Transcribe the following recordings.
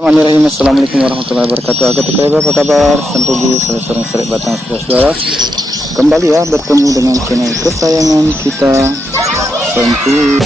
Bismillahirrahmanirrahim. Assalamualaikum warahmatullahi wabarakatuh. Apa kabar? Sempugi sore-sore serek batang saudara-saudara. Kembali ya bertemu dengan channel kesayangan kita, Sempu.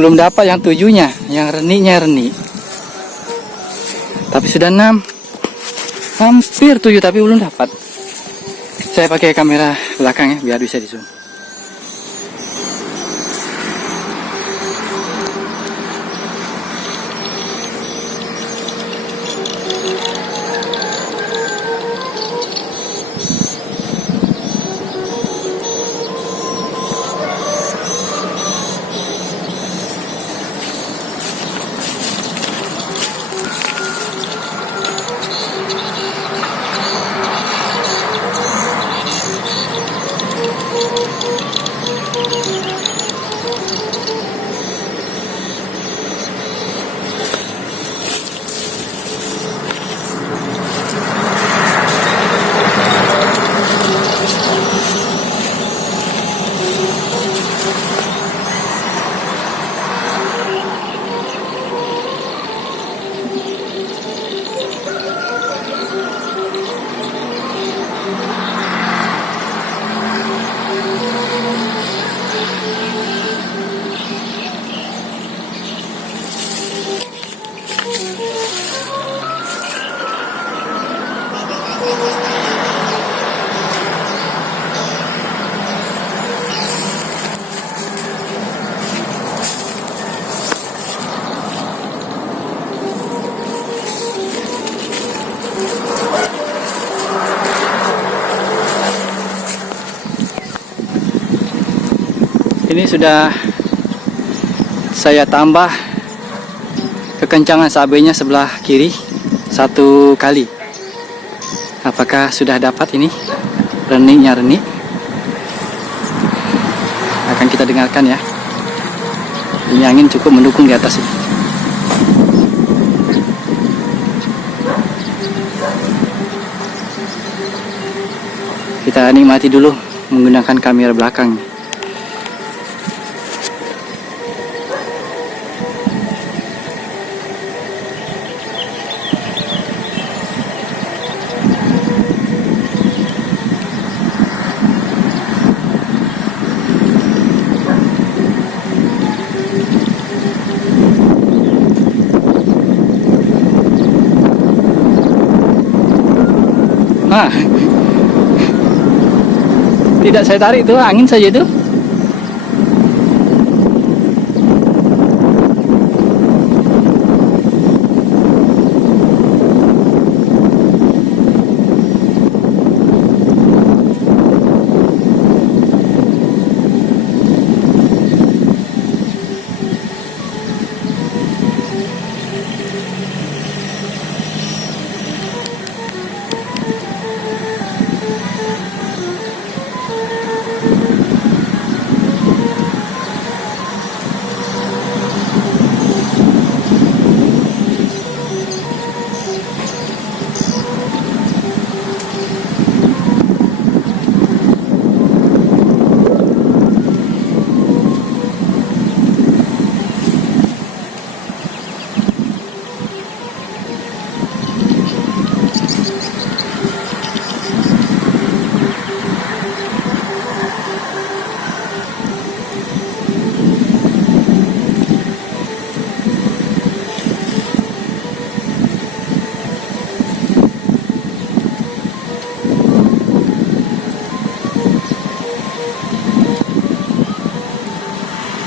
Belum dapat yang 7-nya, yang reniknya renik. Tapi sudah 6. Hampir 7 tapi belum dapat. Saya pakai kamera belakang ya biar bisa di zoom. Ini sudah saya tambah kekencangan sabenya sebelah kiri 1 kali. Apakah sudah dapat ini reniknya renik? Akan kita dengarkan ya. Ini angin cukup mendukung di atas ini. Kita nikmati dulu menggunakan kamera belakang. Tidak saya tarik itu angin saja itu.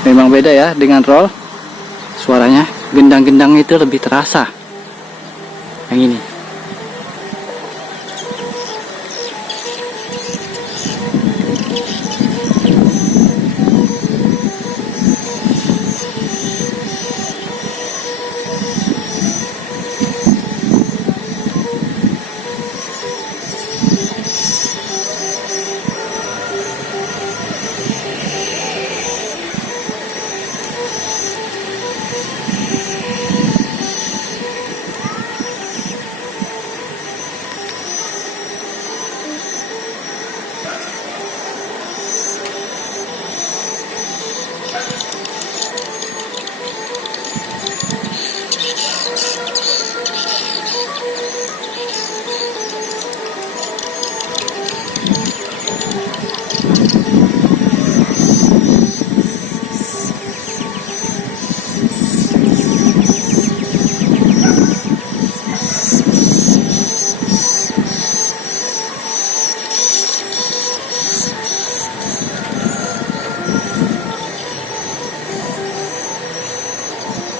Memang beda ya dengan roll. Suaranya gendang-gendang itu lebih terasa. Yang ini.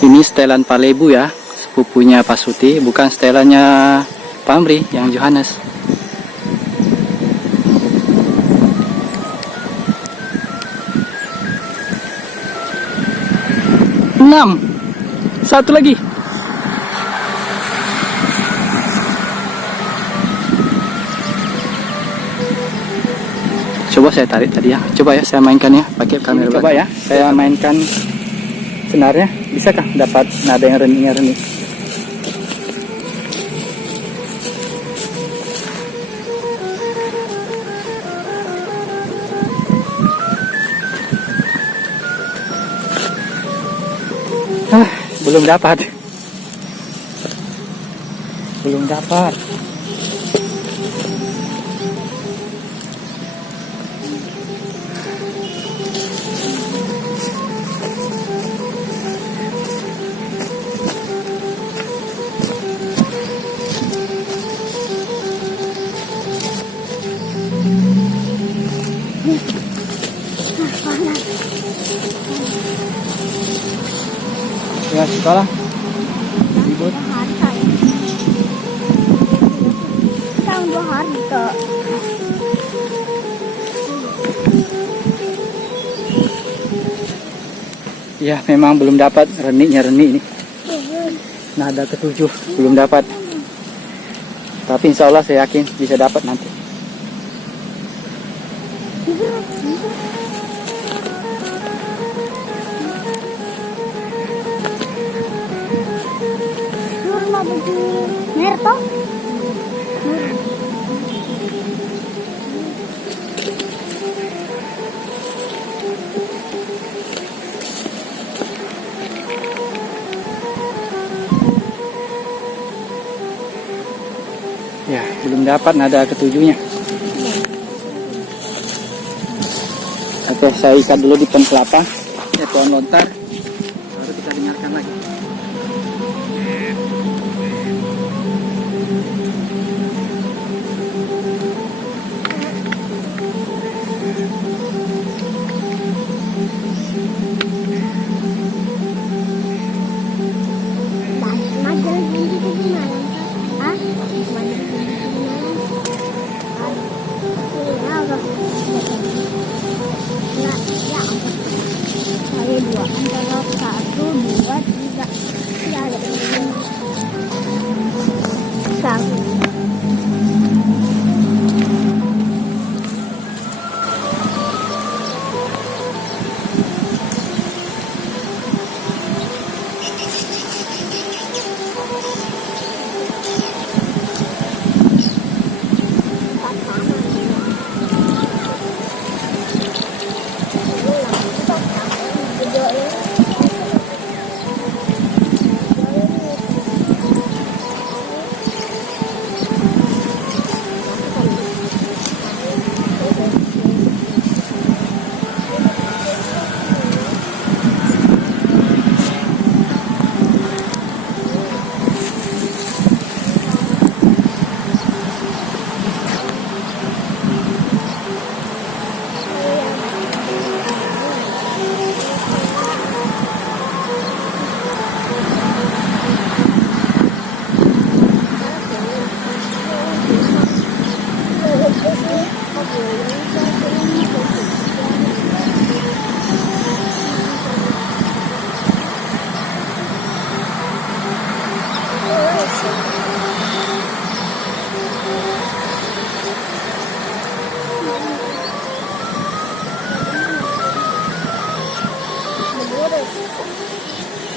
Ini setelan Palebu ya, sepupunya Pak Suti, bukan setelannya Pak Amri yang Johannes. Enam, satu lagi. Coba saya tarik tadi ya. Coba ya saya mainkan ya pakai kamera. Coba ya saya mainkan senarnya. Bisakah dapat nada yang rening-rening? Belum dapat. Belum dapat. Ya sekolah ribut. 2 hari Kak. Ya memang belum dapat reniknya ini. Nada ketujuh belum dapat. Tapi insya Allah saya yakin bisa dapat nanti. Mer toh? Ya belum dapat nada ketujuhnya. Oke, saya ikat dulu di pohon kelapa. Ya pohon lontar. Baru kita dengarkan lagi.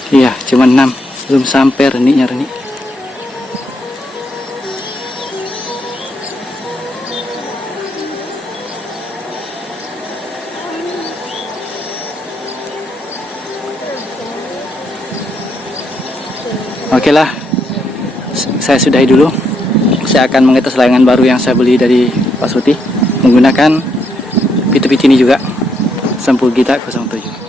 Iya, cuma 6, belum sampai reniknya renik. Oke lah, saya sudahi dulu. Saya akan mengetes layangan baru yang saya beli dari Pak Suti menggunakan pitu-pitu ini juga, Sempu Gita 07.